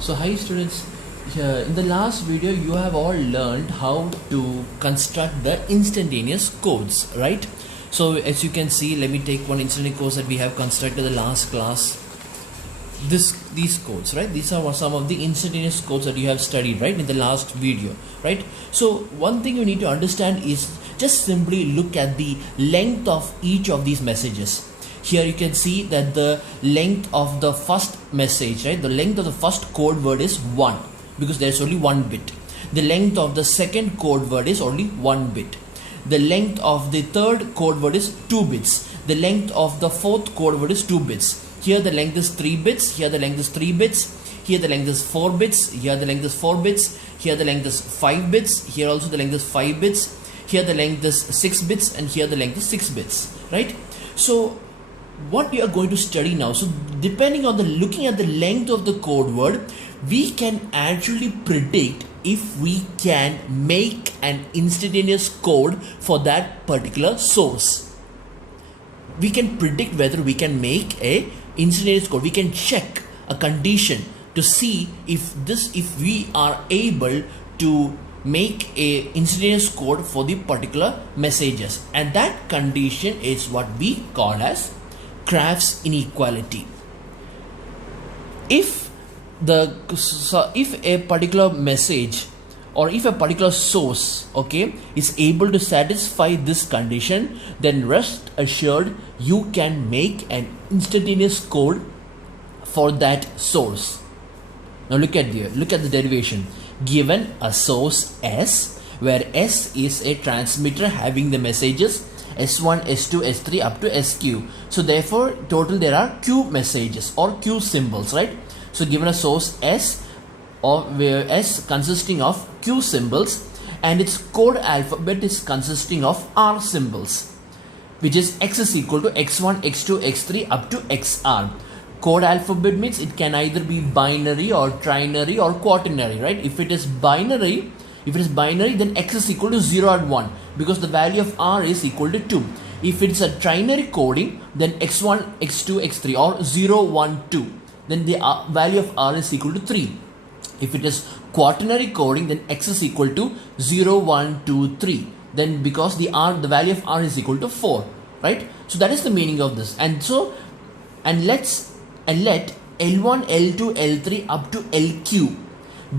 So hi students, in the last video you have all learned how to construct the instantaneous codes, right? So as you can see, let me take one instantaneous codes that we have constructed the last class. These codes, right? These are some of the instantaneous codes that you have studied, right, in the last video, right? So one thing you need to understand is just simply look at the length of each of these messages. Here you can see that the length of the first message, right, the length of the first code word is 1 because there's only 1 bit. The length of the second code word is only 1 bit. The length of the third code word is 2 bits. The length of the fourth code word is 2 bits. Here the length is 3 bits, here the length is 3 bits, here the length is 4 bits, here the length is 4 bits, here the length is 5 bits, here also the length is 5 bits, here the length is 6 bits, and here the length is 6 bits, right? So what we are going to study now, so depending on the looking at the length of the code word, we can actually predict if we can make an instantaneous code for that particular source. We can predict whether we can make a instantaneous code. We can check a condition to see if we are able to make a instantaneous code for the particular messages, and that condition is what we call as Kraft's inequality. If a particular message or if a particular source, okay, is able to satisfy this condition, then rest assured you can make an instantaneous code for that source. Now look at the derivation. Given a source S, where S is a transmitter having the messages S1, S2, S3 up to SQ. So therefore total there are Q messages or Q symbols, right? So given a source S, or where S consisting of Q symbols, and its code alphabet is consisting of R symbols, which is X is equal to X1, X2, X3 up to XR. Code alphabet means it can either be binary or trinary or quaternary, right? If it is binary, then X is equal to 0 and 1 because the value of R is equal to 2. If it's a trinary coding, then X1, X2, X3 or 0, 1, 2, then the value of R is equal to 3. If it is quaternary coding, then X is equal to 0, 1, 2, 3. Then because the value of R is equal to 4, right? So that is the meaning of this. And let L1, L2, L3 up to LQ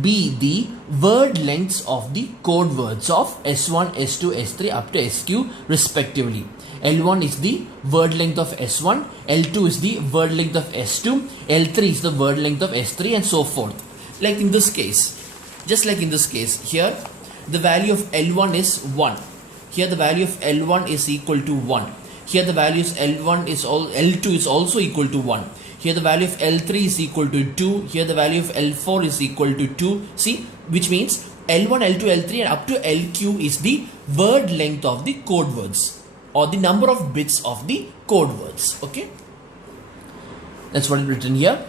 be the word lengths of the code words of S1, S2, S3 up to SQ respectively. L1 is the word length of S1, L2 is the word length of S2, L3 is the word length of S3, and so forth. Like in this case, just like in this case, here the value of L1 is 1. Here the value of L1 is equal to 1. Here the value of L2 is also equal to 1. Here the value of L3 is equal to 2. Here the value of L4 is equal to 2. See, which means L1, L2, L3 and up to LQ is the word length of the code words or the number of bits of the code words. Okay, that's what is written here.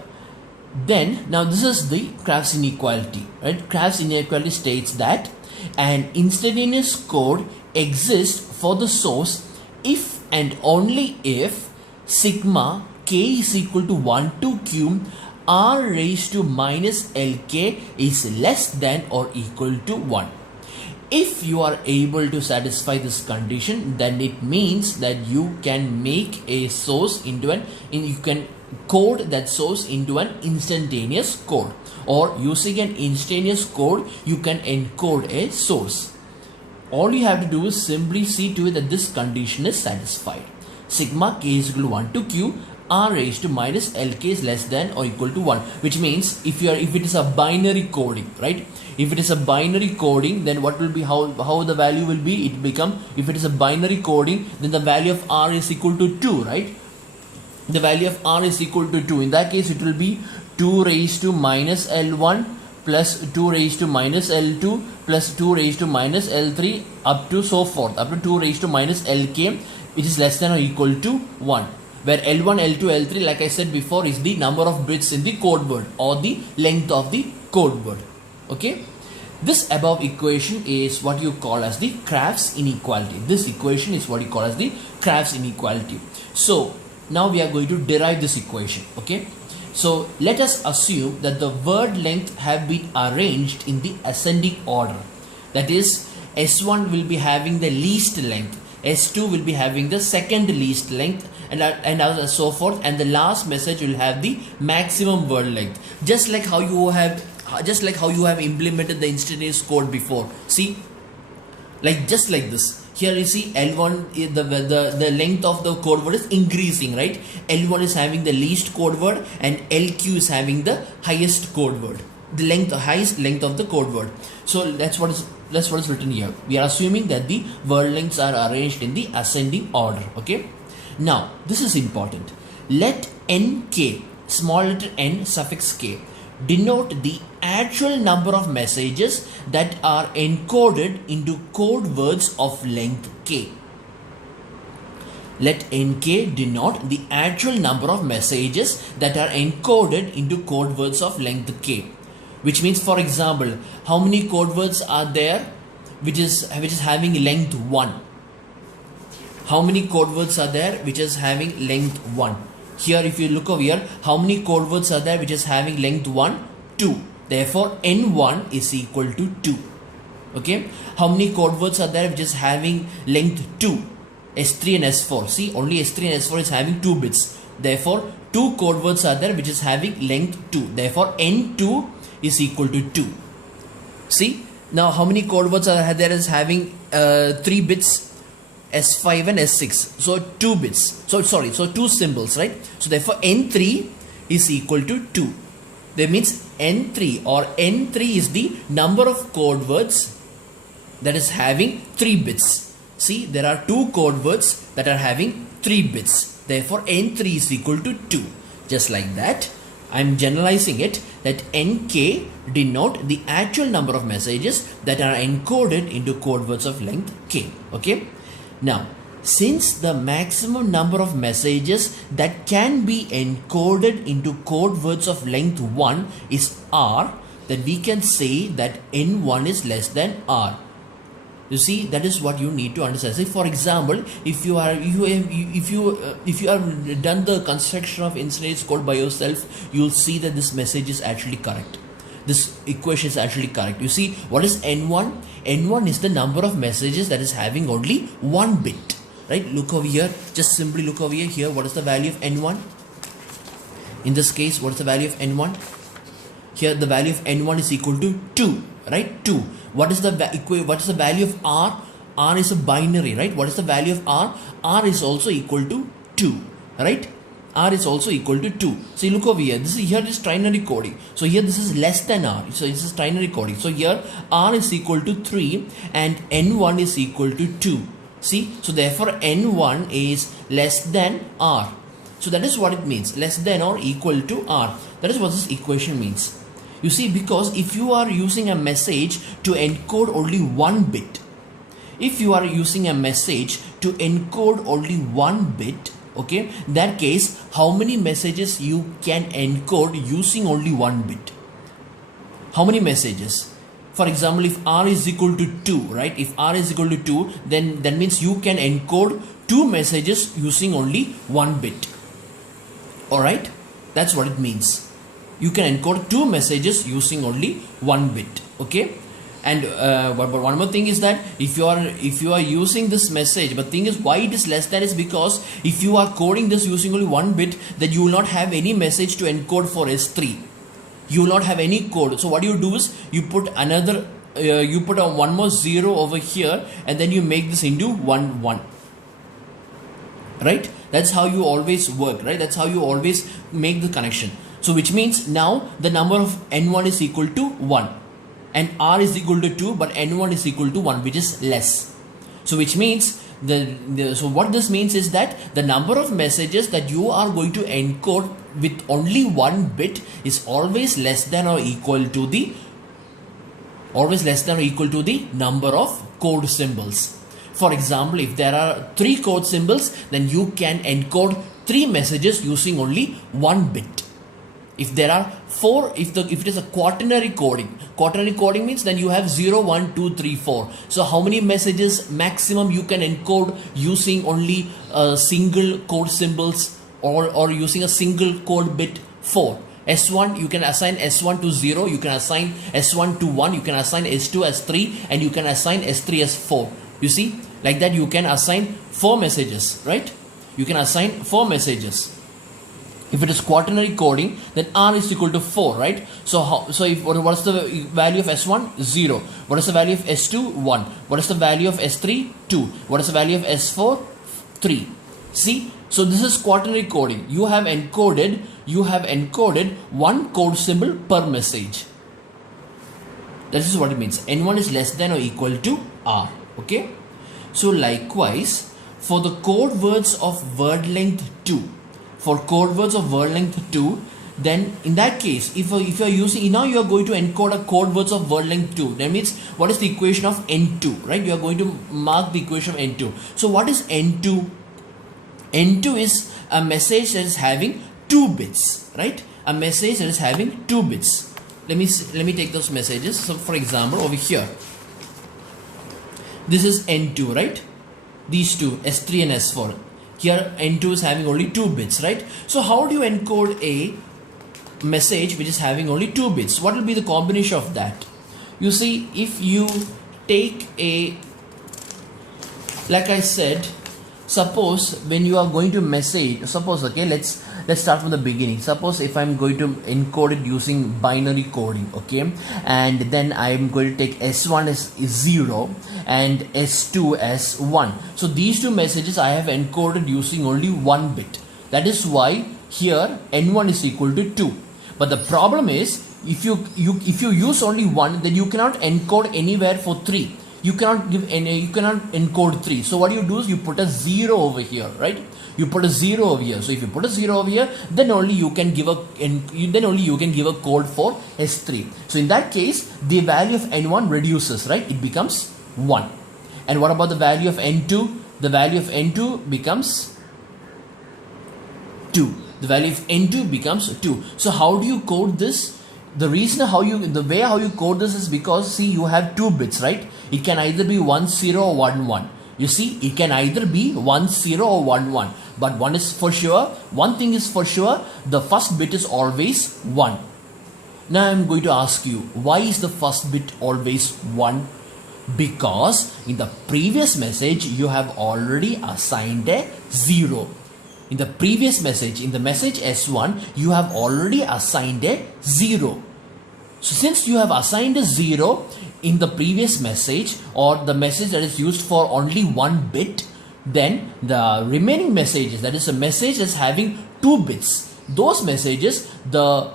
Then now this is the Kraft's inequality, right? Kraft's inequality states that an instantaneous code exists for the source if and only if sigma k is equal to 1 to q r raised to minus lk is less than or equal to 1. If you are able to satisfy this condition, then it means that you can make a source into you can code that source into an instantaneous code, or using an instantaneous code you can encode a source. All you have to do is simply see to it that this condition is satisfied. Sigma k is equal to 1 to q, r raised to minus lk is less than or equal to 1, which means if it is a binary coding, right? If it is a binary coding, then what will be how the value will be? It become, if it is a binary coding, then the value of r is equal to 2, right? The value of r is equal to 2. In that case, it will be 2 raised to minus L1 plus 2 raised to minus L2 plus 2 raised to minus L3 up to so forth, up to 2 raised to minus Lk, which is less than or equal to 1. Where L1, L2, L3, like I said before, is the number of bits in the code word or the length of the code word. Okay. This above equation is what you call as the Kraft's inequality. This equation is what you call as the Kraft's inequality. So now we are going to derive this equation. Okay. So let us assume that the word length have been arranged in the ascending order. That is, S1 will be having the least length, S2 will be having the second least length, and so forth, and the last message will have the maximum word length. Just like how you have implemented the instantaneous code before. See, just like this. Here you see L1, the length of the code word is increasing, right? L1 is having the least code word and LQ is having the highest code word, the highest length of the code word. So that's what is written here. We are assuming that the word lengths are arranged in the ascending order. Okay. Now this is important. Let NK, small letter n suffix k, denote the actual number of messages that are encoded into code words of length k. Let NK denote the actual number of messages that are encoded into code words of length k. Which means, for example, how many code words are there which is having length 1? How many code words are there which is having length 1? Here, if you look over here, how many code words are there which is having length 1? 2. Therefore, N1 is equal to 2. Okay. How many code words are there which is having length 2? S3 and S4. See, only S3 and S4 is having 2 bits. Therefore, 2 code words are there which is having length 2. Therefore, N2 is equal to 2. See, now how many code words are there is having 3 bits? S5 and S6. So 2 bits. So 2 symbols, right? So therefore N3 is equal to 2. That means N3 or N3 is the number of code words that is having 3 bits. See, there are 2 code words that are having 3 bits. Therefore N3 is equal to 2. Just like that, I am generalizing it that NK denote the actual number of messages that are encoded into code words of length k. Okay. Now, since the maximum number of messages that can be encoded into code words of length 1 is R, then we can say that N1 is less than R. You see, that is what you need to understand. Say, for example, if you have done the construction of instantaneous code by yourself, you will see that this message is actually correct. This equation is actually correct. You see, what is N1? N1 is the number of messages that is having only 1 bit. Right? Look over here. Just simply look over here. Here, what is the value of N1? In this case, what is the value of N1? Here, the value of N1 is equal to 2. Right? 2. What is the value of R? R is a binary. Right? What is the value of R? R is also equal to 2. Right? R is also equal to 2. So you look over here. Here is trinary coding. So here this is less than R. So this is trinary coding. So here R is equal to 3 and N1 is equal to 2. See, so therefore N1 is less than R. So that is what it means. Less than or equal to R. That is what this equation means. You see, because if you are using a message to encode only 1 bit, if you are using a message to encode only 1 bit, okay, in that case, how many messages you can encode using only 1 bit? How many messages? For example, if R is equal to 2, right? If R is equal to 2, then that means you can encode 2 messages using only 1 bit. Alright? That's what it means. You can encode 2 messages using only 1 bit. Okay? And but one more thing is that if you are using this message, but thing is why it is less than is because if you are coding this using only 1 bit, then you will not have any message to encode for S3. You will not have any code. So what you do is you put another you put a one more 0 over here and then you make this into 1 1. Right? That's how you always work, right? That's how you always make the connection. So which means now the number of N1 is equal to 1 and R is equal to 2, but N1 is equal to 1, which is less. So which means so what this means is that the number of messages that you are going to encode with only 1 bit is always less than or equal to the number of code symbols. For example, if there are 3 code symbols, then you can encode 3 messages using only 1 bit. If there are 4, if it is a quaternary coding means then you have 0, 1, 2, 3, 4. So how many messages maximum you can encode using only single code symbols or using a single code bit? 4. S1, you can assign S1 to 0, you can assign S1 to 1, you can assign S2 as 3, and you can assign S3 as 4. You see, like that you can assign 4 messages, right? You can assign 4 messages. If it is quaternary coding, then R is equal to 4, right? So what is the value of S1? 0. What is the value of S2? 1. What is the value of S3? 2. What is the value of S4? 3. See, so this is quaternary coding. You have encoded one code symbol per message. That is what it means. N1 is less than or equal to R. Okay. So likewise, for the code words of word length 2, then in that case, if you are using, now you are going to encode a code words of word length 2. That means, what is the equation of N2, right? You are going to mark the equation of N2. So what is N2? N2 is a message that is having 2 bits, right? A message that is having 2 bits. Let me take those messages. So for example, over here, this is N2, right? These two, S3 and S4. Here N2 is having only 2 bits, right? So how do you encode a message which is having only 2 bits? What will be the combination of that? You see, if you take a, like I said, suppose when you are going to message, suppose, okay, let's start from the beginning. Suppose if I'm going to encode it using binary coding, okay, and then I'm going to take S1 as 0 and S2 as 1. So these two messages I have encoded using only 1 bit. That is why here N1 is equal to 2. But the problem is, if you use only 1, then you cannot encode anywhere for 3. You cannot encode 3. So what you do is you put a 0 over here, right? You put a 0 over here. So if you put a 0 over here, then only you can give a code for S3. So in that case, the value of N1 reduces, right? It becomes 1. And what about the value of N2? The value of N2 becomes 2. The value of N2 becomes 2. So how do you code this? The way how you code this is because, see, you have 2 bits, right? It can either be 1 0 or 1 1. You see, it can either be 1 0 or 1 1. But one thing is for sure, the first bit is always 1. Now I am going to ask you, why is the first bit always 1? Because in the previous message, you have already assigned a 0. In the previous message, in the message S1, you have already assigned a 0. So since you have assigned a 0 in the previous message, or the message that is used for only 1 bit, then the remaining messages, that is a message that's having 2 bits, those messages, the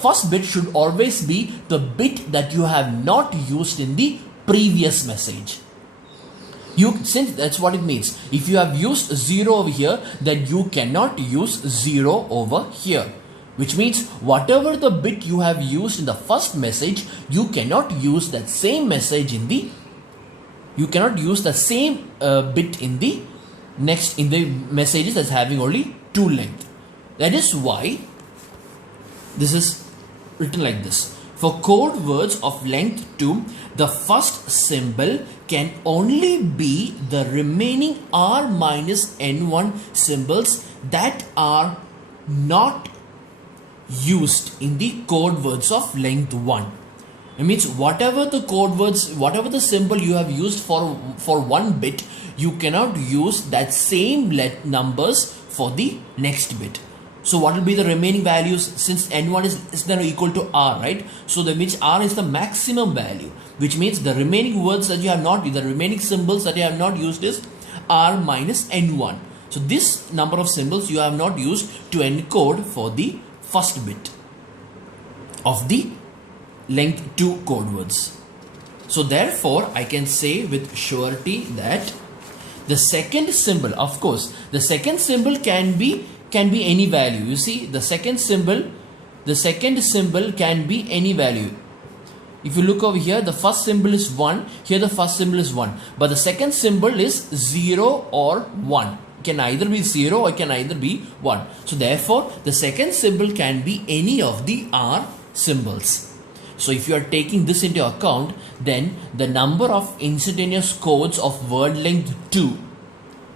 first bit should always be the bit that you have not used in the previous message. Since that's what it means. If you have used 0 over here, then you cannot use 0 over here. Which means whatever the bit you have used in the first message, you cannot use that same message in the, bit in the next, in the messages that's having only 2 length. That is why this is written like this. For code words of length 2, the first symbol can only be the remaining R minus N1 symbols that are not used in the code words of length 1. It means whatever the code words, whatever the symbol you have used for 1 bit, you cannot use that same numbers for the next bit. So what will be the remaining values, since N1 is then equal to R, right? So that means R is the maximum value, which means the remaining words that you have not, the remaining symbols that you have not used is R minus N1. So this number of symbols you have not used to encode for the first bit of the length 2 code words. So therefore, I can say with surety that the second symbol, of course, the second symbol can be any value. You see, the second symbol can be any value. If you look over here, the first symbol is 1, here the first symbol is 1, but the second symbol is 0 or 1. It can either be 0 or it can either be 1. So therefore, the second symbol can be any of the R symbols. So if you are taking this into account, then the number of instantaneous codes of word length 2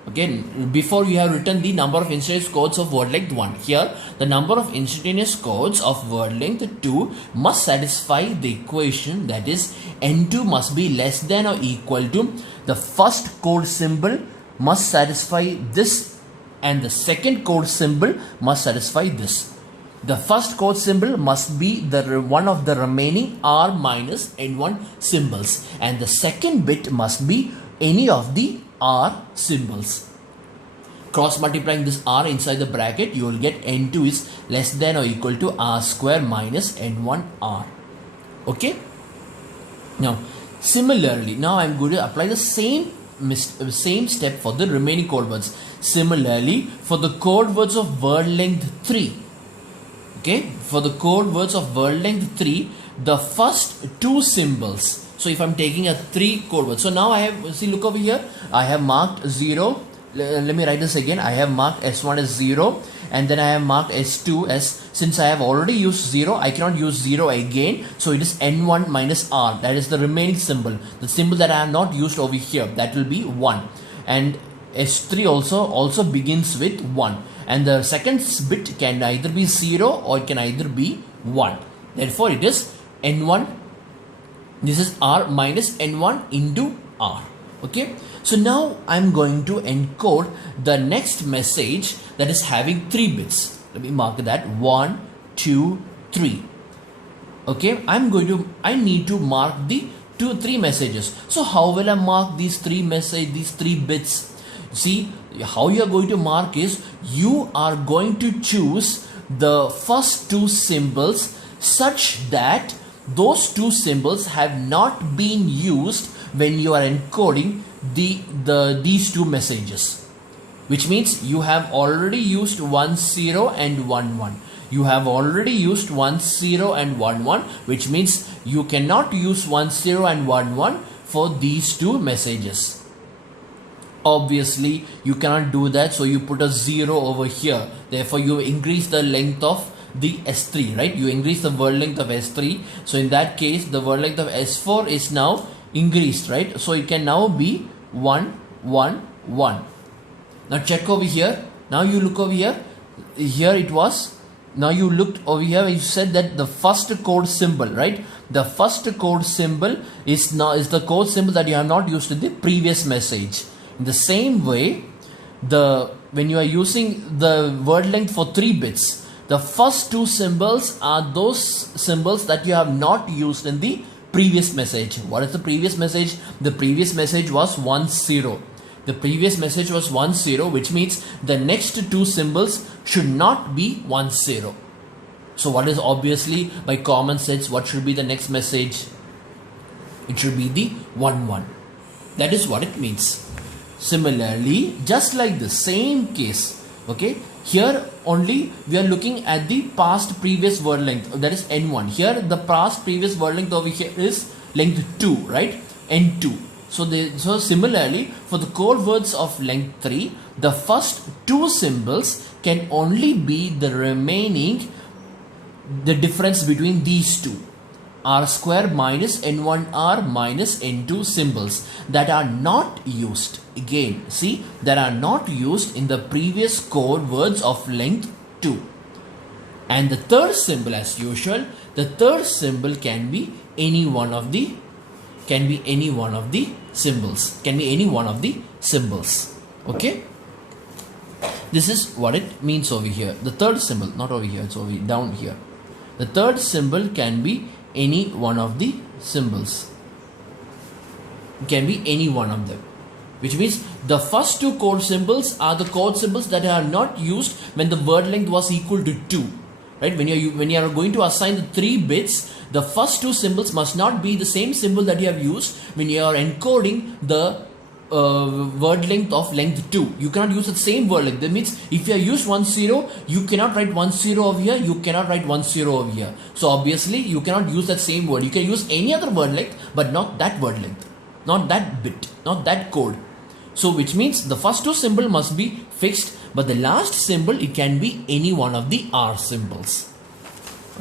Okay, before you have written the number of instantaneous codes of word length 1. Here, the number of instantaneous codes of word length 2 must satisfy the equation, that is n2 must be less than or equal to the first code symbol must satisfy this, and the second code symbol must satisfy this. The first code symbol must be the one of the remaining r minus n1 symbols, and the second bit must be any of the r symbols. Cross multiplying this r inside the bracket, you will get n2 is less than or equal to r square minus n1 r. Okay. Now, similarly, now I am going to apply the same step for the remaining code words. Similarly, for the code words of word length 3. Okay, for the code words of word length 3, the first two symbols. So if I'm taking a 3 code word, so now I have, see, look over here, I have marked 0. Let me write this again. I have marked S1 as 0, and then I have marked S2 as, since I have already used 0, I cannot use 0 again. So it is N1 minus R. That is the remaining symbol. The symbol that I have not used over here, that will be 1. And S3 also begins with 1. And the second bit can either be 0 or it can either be 1. Therefore, it is N1. This is R minus N1 into R. Okay. So now I'm going to encode the next message that is having 3 bits. Let me mark that 1, 2, 3. Okay. I need to mark the 3 messages. So how will I mark these 3 bits? See, how you are going to mark is, you are going to choose the first 2 symbols such that those 2 symbols have not been used when you are encoding these 2 messages, which means you have already used 1 0 and 1 1. You have already used 1 0 and 1 1, which means you cannot use 1 0 and 1 1 for these 2 messages. Obviously, you cannot do that, so you put a 0 over here. Therefore, you increase the length of the S3, right? You increase the word length of S3. So in that case, the word length of S4 is now increased, right? So it can now be 1 1 1. Now check over here. Now you look over here. Here it was. Now you looked over here. You said that the first code symbol, right? The first code symbol is the code symbol that you have not used in the previous message. In the same way, when you are using the word length for 3 bits, the first 2 symbols are those symbols that you have not used in the previous message. What is the previous message? The previous message was 1 0. The previous message was 1 0, which means the next 2 symbols should not be 1 0. So what is, obviously, by common sense, what should be the next message? It should be the 1 1. That is what it means. Similarly, just like the same case, okay, here only we are looking at the past previous word length, that is N1. Here the past previous word length over here is length 2, right? N2. So similarly, for the code words of length 3, the first 2 symbols can only be the difference between these 2. R square minus N1R minus N2 symbols that are not used. Again, see, that are not used in the previous code words of length 2. And the third symbol, as usual, the third symbol can be any one of the symbols. Okay. This is what it means over here. The third symbol, not over here, it's over down here. The third symbol can be any one of the symbols. It can be any one of them, which means the first 2 code symbols are the code symbols that are not used when the word length was equal to 2, right? When you are going to assign the 3 bits, the first 2 symbols must not be the same symbol that you have used when you are encoding the word length of length 2. You cannot use the same word length. That means if you have used 1 0, you cannot write 1 0 over here, you cannot write 1 0 over here. So obviously you cannot use that same word. You can use any other word length, but not that word length, not that bit, not that code. So which means the first 2 symbol must be fixed, but the last symbol, it can be any one of the R symbols.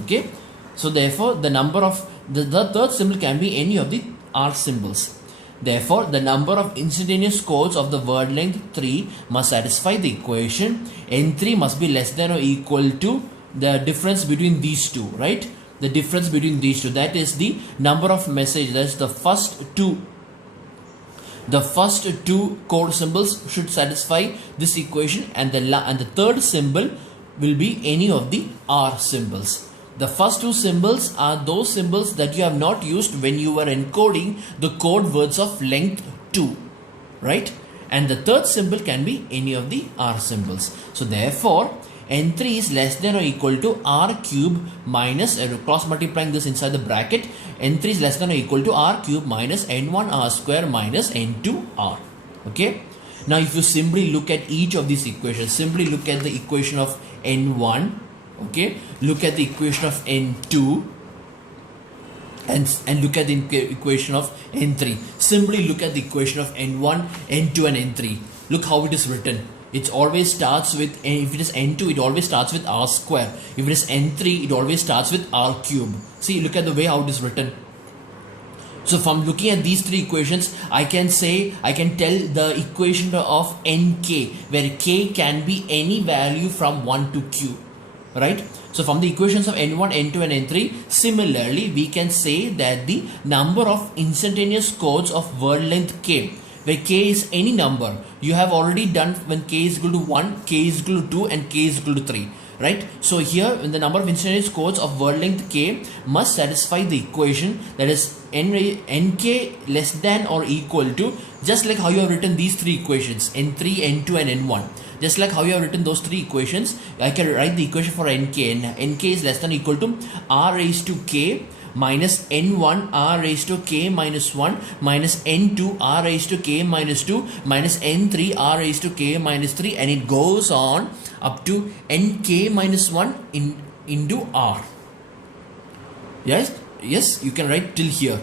Okay. So therefore the number of the third symbol can be any of the R symbols. Therefore, the number of instantaneous codes of the word length 3 must satisfy the equation. N3 must be less than or equal to the difference between these two, right? The difference between these two, that is the number of messages, that's the first two code symbols should satisfy this equation, and the third symbol will be any of the R symbols. The first two symbols are those symbols that you have not used when you were encoding the code words of length 2, right? And the third symbol can be any of the R symbols. So therefore, N3 is less than or equal to R cube minus, cross multiplying this inside the bracket, N3 is less than or equal to R cube minus N1 R square minus N2 R. Okay. Now if you simply look at each of these equations, simply look at the equation of N1, okay, look at the equation of N2 and look at the equation of N3. Simply look at the equation of N1, N2 and N3. Look how it is written. It always starts with, if it is N2, it always starts with R square. If it is N3, it always starts with R cube. See, look at the way how it is written. So from looking at these three equations, I can tell the equation of Nk, where K can be any value from 1 to Q, right? So from the equations of N1, N2 and N3, similarly, we can say that the number of instantaneous codes of word length K, where K is any number, you have already done when K is equal to 1, K is equal to 2 and K is equal to 3. Right? So here, when the number of instantaneous codes of word length K must satisfy the equation, that is Nk less than or equal to, just like how you have written these three equations, N3, N2 and N1. Just like how you have written those three equations, I can write the equation for Nk. Nk is less than or equal to R raised to K minus N1 R raised to K minus 1 minus N2 R raised to K minus 2 minus N3 R raised to K minus 3, and it goes on up to Nk minus 1 into R. Yes, you can write till here.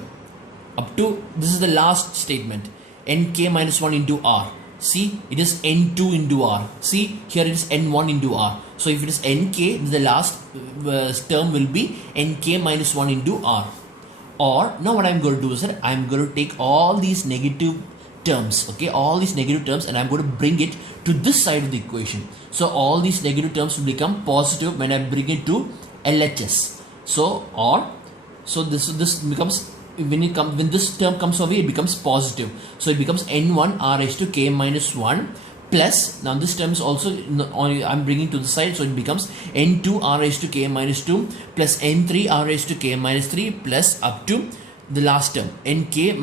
Up to, this is the last statement. Nk minus 1 into R. See, it is N2 into R. See, here it is N1 into R. So if it is Nk, the last term will be Nk minus 1 into R. Or, now what I am going to do is that I am going to take all these negative terms, okay, all these negative terms, and I am going to bring it to this side of the equation. So all these negative terms will become positive when I bring it to LHS. So this becomes, when this term comes over, it becomes positive. So it becomes N1 R raised to K minus 1 plus, now this term is also, I'm bringing to the side, so it becomes N2 R raised to K minus 2 plus N3 R raised to K minus 3 plus up to the last term, Nk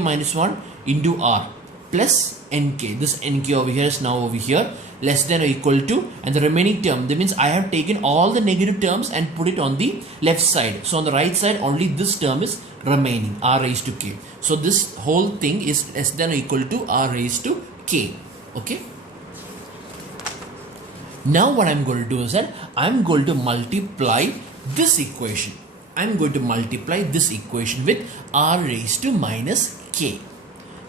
minus 1 into R plus Nk. This Nk over here is now over here, less than or equal to, and the remaining term, that means I have taken all the negative terms and put it on the left side. So on the right side, only this term is remaining, R raised to K. So this whole thing is less than or equal to R raised to K. Okay. Now what I'm going to do is that I'm going to multiply this equation. I'm going to multiply this equation with R raised to minus K.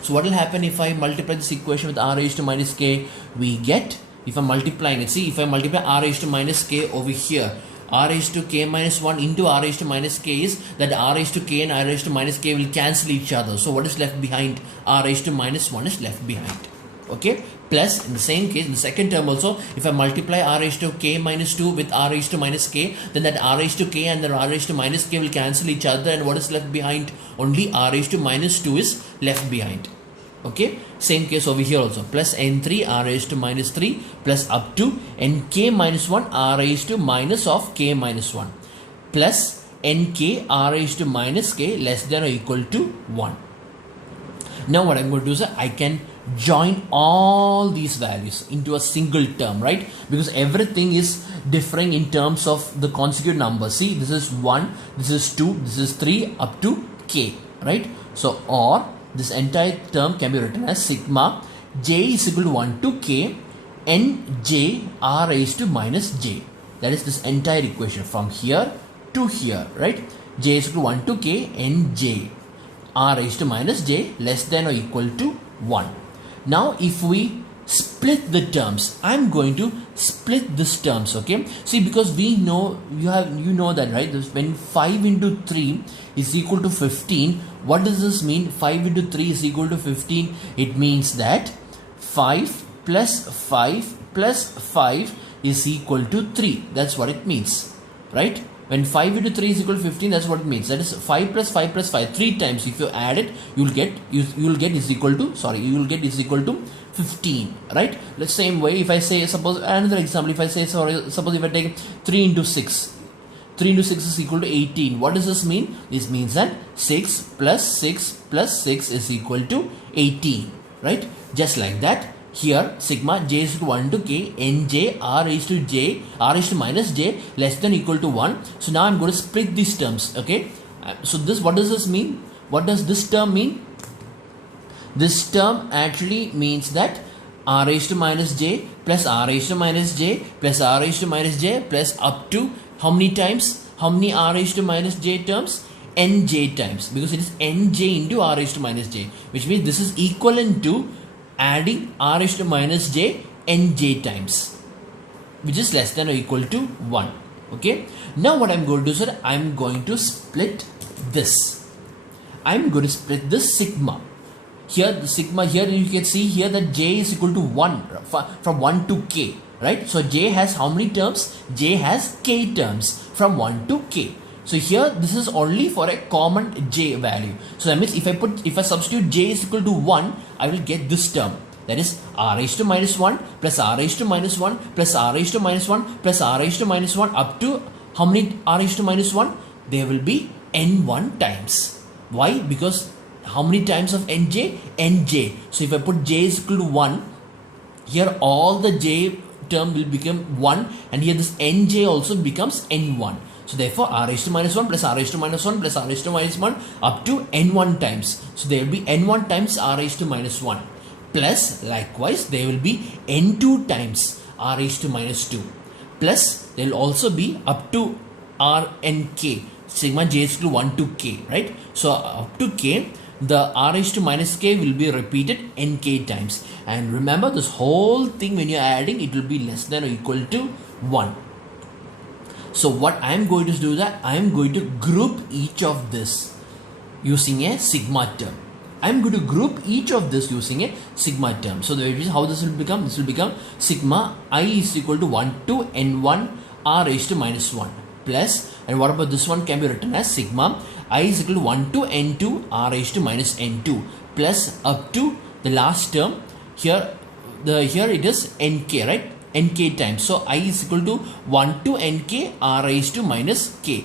So what will happen if I multiply this equation with R raised to minus K? We get, if I'm multiplying it, see, if I multiply R raised to minus K over here, R raised to K minus 1 into R raised to minus K is that R raised to K and R raised to minus K will cancel each other. So what is left behind? R raised to minus 1 is left behind. Okay. Plus, in the same case, in the second term also, if I multiply R raised to K minus 2 with R raised to minus K, then that R raised to K and the R raised to minus K will cancel each other, and what is left behind? Only R raised to minus 2 is left behind. Okay, same case over here also, plus N3 R raised to minus 3 plus up to Nk minus 1 R raised to minus of K minus 1 plus Nk R raised to minus K less than or equal to 1. Now what I'm going to do is I can join all these values into a single term, right? Because everything is differing in terms of the consecutive numbers. See, this is 1, this is 2, this is 3 up to K, right? So, or this entire term can be written as sigma j is equal to 1 to K Nj R raised to minus J. That is this entire equation from here to here, right? J is equal to 1 to K Nj R raised to minus J less than or equal to 1. Now if we split the terms. I'm going to split this terms, okay? See, because we know, you know that, right? When 5 into 3 is equal to 15, what does this mean? 5 into 3 is equal to 15. It means that 5 plus 5 plus 5 is equal to 3. That's what it means, right? When 5 into 3 is equal to 15, that's what it means. That is 5 plus 5 plus 5. 3 times. If you add it, you will get is equal to 15, right? The same way, if I say, suppose another example, if I say, suppose if I take 3 into 6, 3 into 6 is equal to 18. What does this mean? This means that 6 plus 6 plus 6 is equal to 18, right? Just like that. Here, sigma j is equal to 1 to k, nj r raised to minus j less than or equal to 1. So now I'm going to split these terms, okay? So this, what does this mean? What does this term mean? This term actually means that r raised to minus j plus r raised to minus j plus r raised to minus j plus up to how many times? How many r raised to minus j terms? Nj times, because it is nj into r raised to minus j, which means this is equivalent to adding r raised to minus j nj times, which is less than or equal to 1. Okay. Now what I'm going to do, sir, I'm going to split this. I'm going to split this sigma. Here the sigma, here you can see here that j is equal to 1 from 1 to k, right? So j has how many terms? J has k terms from 1 to k. So here this is only for a common j value. So that means if I substitute j is equal to 1, I will get this term. That is r raised to minus 1 plus r raised to minus 1 plus r raised to minus 1 plus r raised to minus 1 up to how many r raised to minus 1? There will be n1 times. Why? Because how many times of nj? Nj. So if I put j is equal to 1, here all the j term will become 1, and here this nj also becomes n1. So therefore r raised to minus 1 plus r raised to minus 1 plus r raised to minus 1 up to n1 times. So there will be n1 times r raised to minus 1. Plus likewise there will be n2 times r raised to minus 2. Plus there will also be up to r n k. Sigma j is equal to 1 to k, right? So up to k, the r raised to minus k will be repeated nk times. And remember, this whole thing, when you're adding, it will be less than or equal to 1. So what I am going to do, that I am going to group each of this using a sigma term. I am going to group each of this using a sigma term. So how this will become? This will become sigma I is equal to 1 to n1 r raised to minus 1 plus, and what about this one can be written as sigma I is equal to 1 to n2 r raised to minus n2 plus up to the last term. Here it is nk, right? Nk times. So I is equal to 1 to nk r raised to minus k.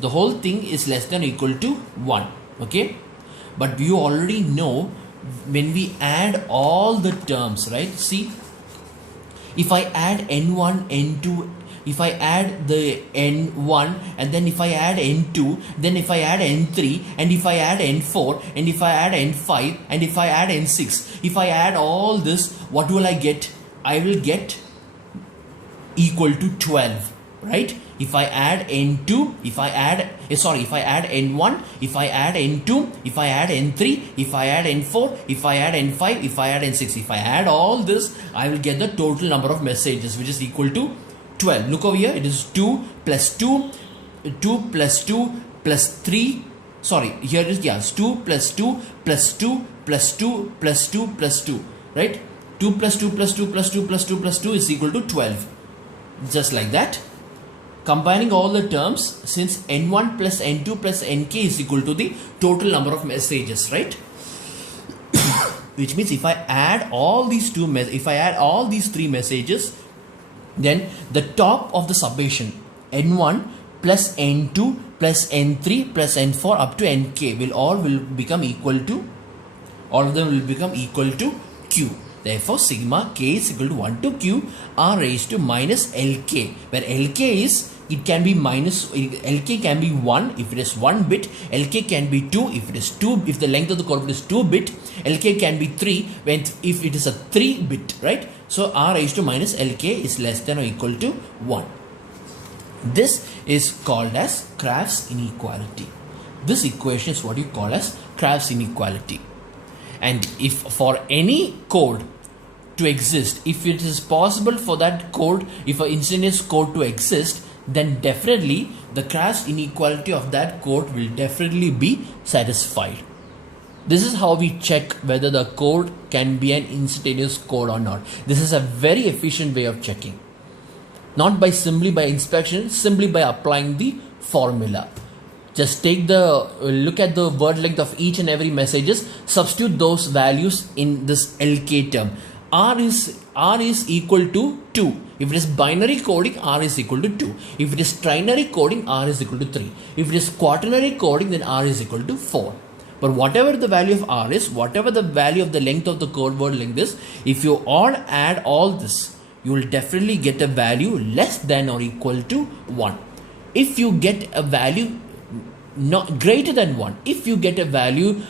The whole thing is less than or equal to 1. Okay. But you already know when we add all the terms, right? See, if I add n1, n2, if I add the n1, and then if I add n2, then if I add n3, and if I add n4, and if I add n5, and if I add n6, if I add all this, what will I get? I will get equal to 12, right? If I add n2, if I add n1, if I add n2, if I add n3, if I add n4, if I add n5, if I add n6, if I add all this, I will get the total number of messages, which is equal to 12. Look over here, it is 2 plus 2, 2 plus 2 plus 3, sorry, here it is, yeah, 2 plus 2 plus 2 plus 2 plus 2 plus 2, right? 2 plus 2 plus 2 plus 2 plus 2 plus 2 is equal to 12. Just like that. Combining all the terms, since n1 plus n2 plus nk is equal to the total number of messages, right? Which means if I add all these three messages, then the top of the summation n1 plus n2 plus n3 plus n4 up to nk will become equal to, all of them will become equal to q. Therefore, sigma k is equal to 1 to q r raised to minus lk, where lk is, it can be minus, lk can be 1 if it is 1 bit, lk can be 2 if it is 2, if the length of the corbel is 2 bit, lk can be 3 when if it is a 3 bit, right? So r raised to minus lk is less than or equal to 1. This is called as Kraft's inequality. This equation is what you call as Kraft's inequality. And if for any code to exist, if it is possible for that code, if an instantaneous code to exist, then definitely the Kraft inequality of that code will definitely be satisfied. This is how we check whether the code can be an instantaneous code or not. This is a very efficient way of checking. Not by simply by inspection, simply by applying the formula. Just take the look at the word length of each and every messages, substitute those values in this LK term. R is equal to 2. If it is binary coding, R is equal to 2. If it is trinary coding, R is equal to 3. If it is quaternary coding, then R is equal to 4. But whatever the value of R is, whatever the value of the length of the code word length is, if you all add all this, you will definitely get a value less than or equal to 1. If you get a value not greater than 1, if you get a value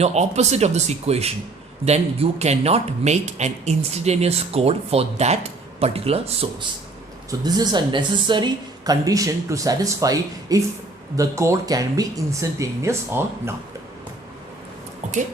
opposite of this equation, then you cannot make an instantaneous code for that particular source. So this is a necessary condition to satisfy if the code can be instantaneous or not. Okay.